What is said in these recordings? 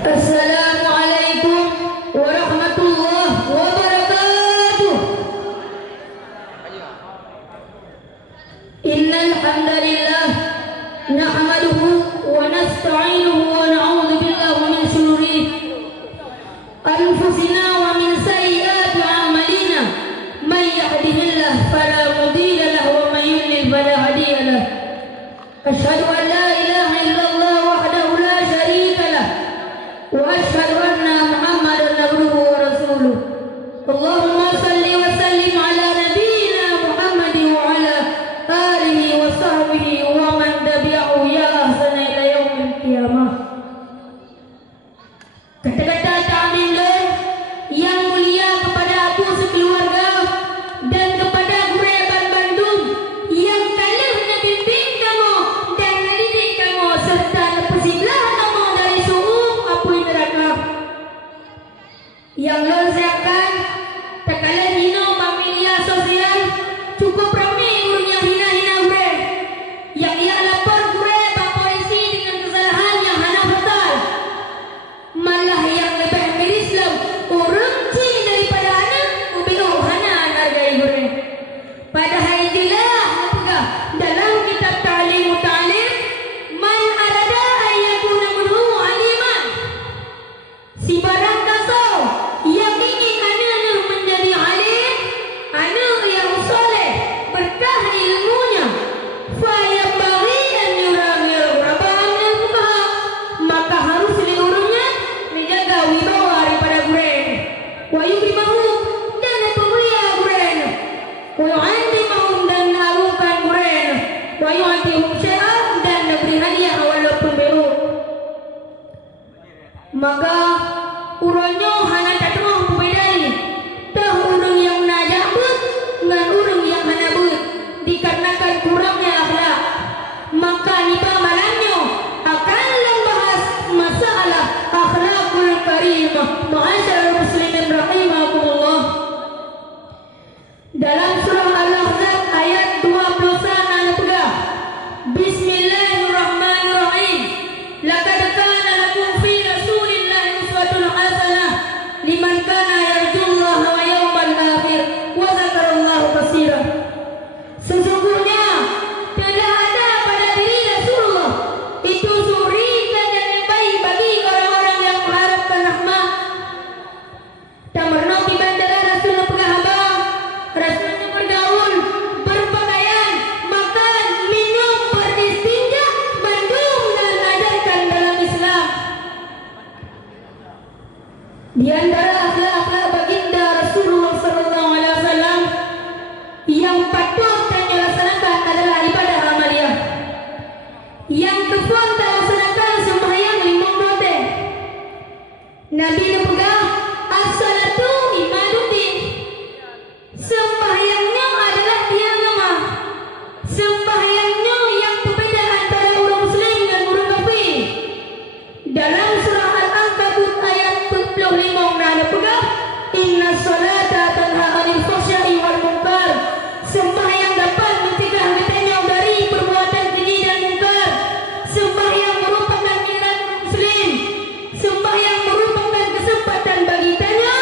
Assalamualaikum warahmatullahi wabarakatuh. Innal hamdalillah nahmaduhu wa nasta'inuhu wa na'udzu billahi min shururi anfusina wa min sayyiati a'malina. May yahdihillahu fala mudilla lahu wa may yudlil fala hadiya lahu. Asyhadu an la ilaha illallah wahdahu la syarika lahu wa asyhadu anna Muhammadan abduhu wa rasuluh. Allahumma salli wa sallim ala nabiyyina Muhammadin wa ala alihi wa sahbihi wa man tabi'ahu ya ahsana ila yaumil qiyamah. Kata-kata ta'mim yang mulia kepada aku sekeluarga dan kepada Gureban Bandung yang telah membimbing kamu dan mendidik kamu serta mempersilah kamu dari su'ub api neraka. Yang lonjakan tak kalah hina media sosial cukup ramai gurunya hina-hina gure yang ia lapor gure pak polisi dengan kesalahan yang hana fatal, malah yang lebih Islam orang cing daripada anak ubilu hana hargai gure. Padahal jelas apakah dalam kitab ta'lim man arada ayyakuna minhu aliman, si barang kasau yang ingin anak menjadi alim, anak yang soleh berkah ilmunya, fayam bagi an yurangil rabam dan fuqaha, maka harus diurungnya menjaga wibawa daripada gure, wa yukrimahum dan pemulia gure, wa yu'adzimahum dan mengagungkan gure, wa yu'atihum syai'an dan memberi hadiah walaupun belum. Maka urangnya hana tak terang pembedai dah urang yang najak but dengan urang yang hana but dikarenakan kurangnya akhlak. Maka nipa malamnya akan membahas masalah akhlakul karimah. Ma'asyiral muslimin rahimakumullah. Dalam surah Al-Ahzab ayat 20 pegang. Bismillahirrahmanirrahim. Laqad kana lakum fi rasulillahi uswatun hasanah liman kana yarjullaha wa yawmal akhir wa dzakarallaha katsiran. Sesungguhnya telah ada pada diri Rasulullah itu suri dan yang baik bagi orang-orang yang mengharapkan rahmat. Dan pernah di bandara Rasulullah pegang abang, Rasulullah bergaul, berpakaian, makan, minum, beristinja, bandung dan ajarkan dalam Islam. Di antara akhlak-akhlak baginda Rasulullah SAW yang patut dan dilaksanakan adalah ibadah amaliyah. Yang kedua dilaksanakan sembahyang 5 waktu. Nabi pegang as-salatu imaduddin. Sembahyangnya adalah tiang nama. Sembahyangnya yang berbeza antara orang Muslim dan orang kafir. Dalam surah Al-Ankabut ayat 45 ada pegang inna salata tanha 'anil fahsya'i wal munkar. Sembahyang dapat mencegah kita dari perbuatan keji dan munkar. Sembahyang merupakan giliran Muslim. Sembahyang merupakan kesempatan bagi tanya,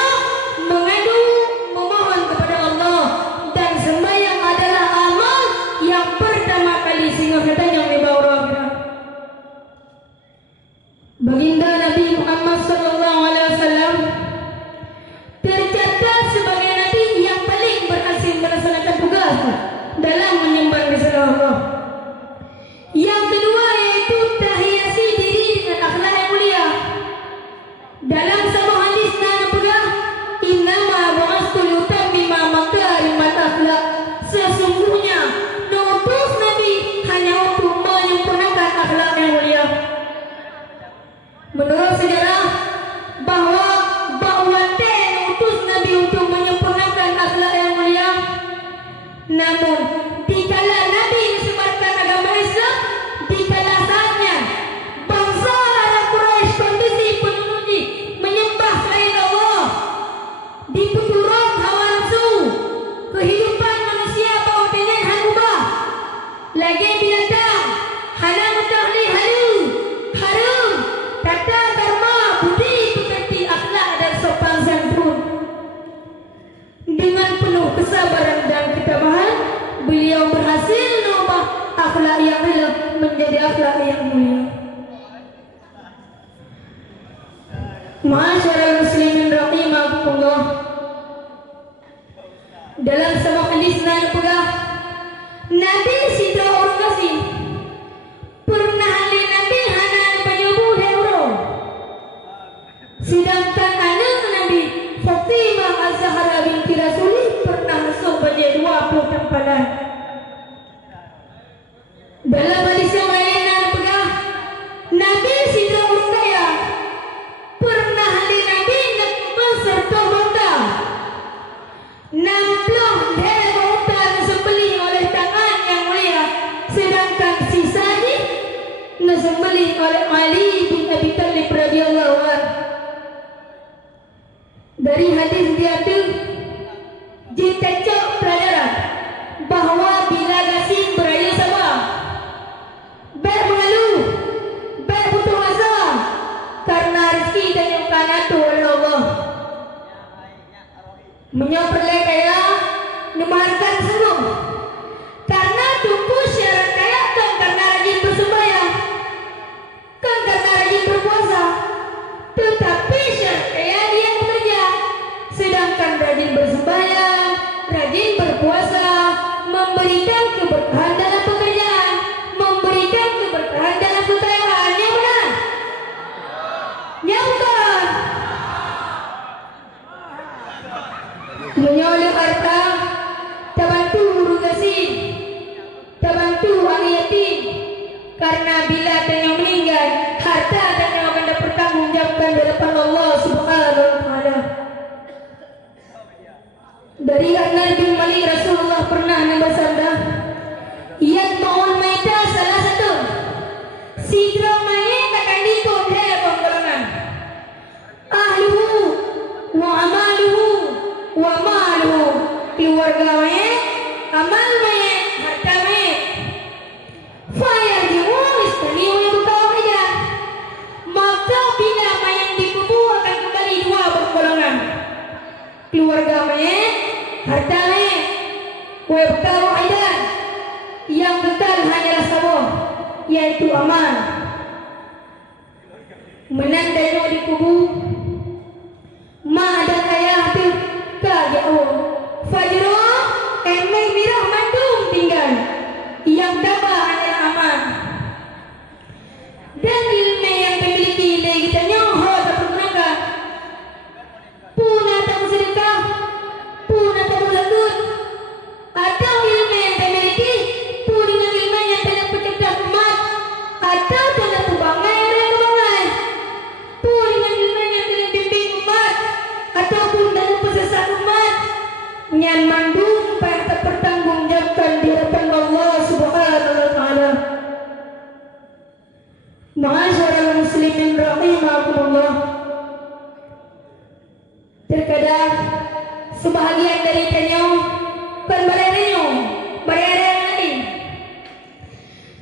mengadu, memohon kepada Allah. Dan sembahyang adalah amal yang pertama kali sehingga katanya dibawa orang. Baginda Nabi Muhammad SAW tercatat sebagai Nabi yang paling berhasil melaksanakan tugas dalam menyembah risalah Allah. Yang kedua yaitu terhiasi diri dengan akhlak yang mulia. Dalam sebuah hadis Nabi pegang innama bu'astu litammima makarimal akhlak. Sesungguhnya diutus Nabi hanya untuk menyempurnakan akhlak yang mulia. Menurut sejarah bahwa diutus Nabi untuk menyempurnakan akhlak yang mulia. Namun dikala Nabi disebarkan agama Islam, dikala saatnya bangsa Arab Quraisy kondisi penuh menyembah selain Allah, diputurkan hawa nafsu, kehidupan manusia bawa dengan hanubah, lagi binatang, halam tahlil harum, kata karma Ma'asyiral muslimin rahimakumullah. Dalam sebuah hadis pegah Nabi sidra orang kasih pernah ali Nabi hana penyubuh hero. Sedangkan anak Nabi Fatimah Az-Zahra binti Rasulih pernah masuk pada 20 tempalan. Dalam hadis yang lain pegah Nabi sidra orang kaya pernah ali Nabi nak beserta benda 60 helai unta disembelih oleh tangan yang mulia, sedangkan sisanya disembelih oleh Ali bin Abi Thalib radhiyallahu anhu. Dari hadis diambil ditecok pelajaran bahawa bila gasing beraya sama baik mengeluh, baik putus asa karena rezeki dan yang kanatu oleh Allah. Menyoperlek kaya memarkan seluruh karena tunggu syarat kaya kan karena rajin bersembahyang, kan karena rajin berpuasa, tetapi syarat kaya dia bekerja. Sedangkan rajin bersembahyang, rajin berpuasa memberikan keberkahan dalam pekerjaan, memberikan keberkahan dalam kekayaan. Yang benar? Yang bukan? Menyoleh harta, terbantu guru gasin, terbantu orang yatim. Karena bila tanya meninggal, harta dan yang akan dipertanggungjawabkan di hadapan Allah Subhanahu wa Ta'ala. Dari Anas bin Malik Rasulullah pernah bersabda, "Yatma'ul maita salah satu, sidra mayit akan dituduh golongan. Ahluhu wa amaluhu wa maluhu, keluarga mayit, amal mayit, harta mayit. Fayarji'u istani'u yubta'u aja." Maka bila mayit dikubur akan kembali dua golongan, keluarga mayit, harta mayit. Wa yubta'u aja, yang kekal hanyalah satu, yaitu amal. Menandai dikubur ma ada kaya hati kajau fajro emeng mirah mandung tinggal yang dabah adalah aman dan ilmu yang memiliki nilai kita nyoho terpergunakan puna tak sedekah puna tak berlakon atau ilmu yang memiliki pun dengan ilmu yang tidak bercerdas umat atau tidak berbanggai orang kebanggai pun dengan ilmu yang tidak bimbing umat ataupun dari pesesat umat yang mandung pada terpertanggungjawabkan di hadapan Allah Subhanahu wa Ta'ala. Ma'asyiral muslimin rahimakumullah. Terkadang sebahagian dari tanya kan barang-barang yang lain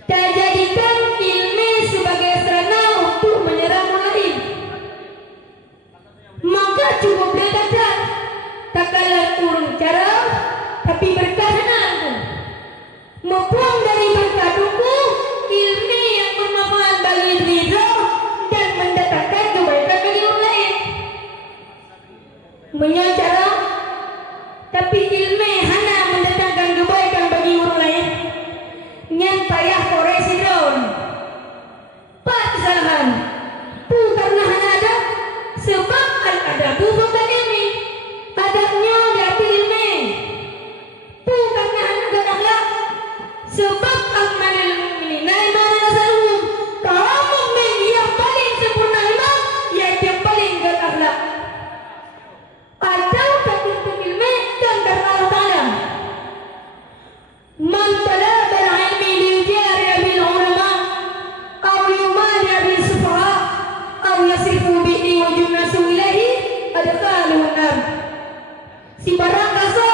tak jadikan ilmu sebagai sarana untuk menyerang orang lain, maka cukup dia kata tak kalah kurang cara tapi berkah senang membuang dari berkah tunggu ilmu yang bermanfaat bagi diri dan mendatangkan kebaikan bagi orang lain. Menyancara tapi ilmu hanya mendatangkan kebaikan bagi orang lain yang payah koreksi daun pak kesalahan karena hanya ada sebab ada bubuk dan ilmi adabnya dari ilmi bukan hanya ada akhlak sebab amalul mu'minina ibadah nasaluhum kaum mukmin yang paling sempurna iman yaitu yang paling gak akhlak atau takut ilmi dan karena Allah Ta'ala man talaba al-ilmi liyujari bil ulama aw yumari bil sufaha aw yasrifu bihi wa junnasu ilahi adkhaluhu nar. Si barang kaso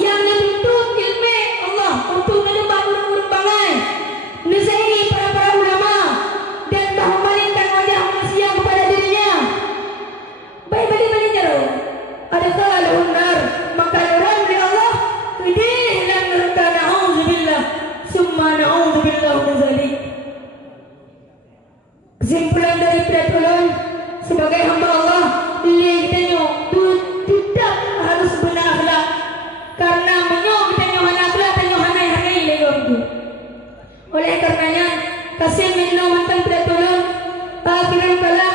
yang menuntut ilmu Allah untuk menyembah urang-urang bangai, nasihi para ulama dan memalingkan wajah manusia kepada dirinya, baik-baik jaro adkhaluhu nar, maka orang dari Allah kedih dan neraka. Na'udzubillah summa na'udzubillah min zalik. Kesimpulan dari pidato sebagai hamba Allah Yasin minno mantang tidak tolong. Akhiran kala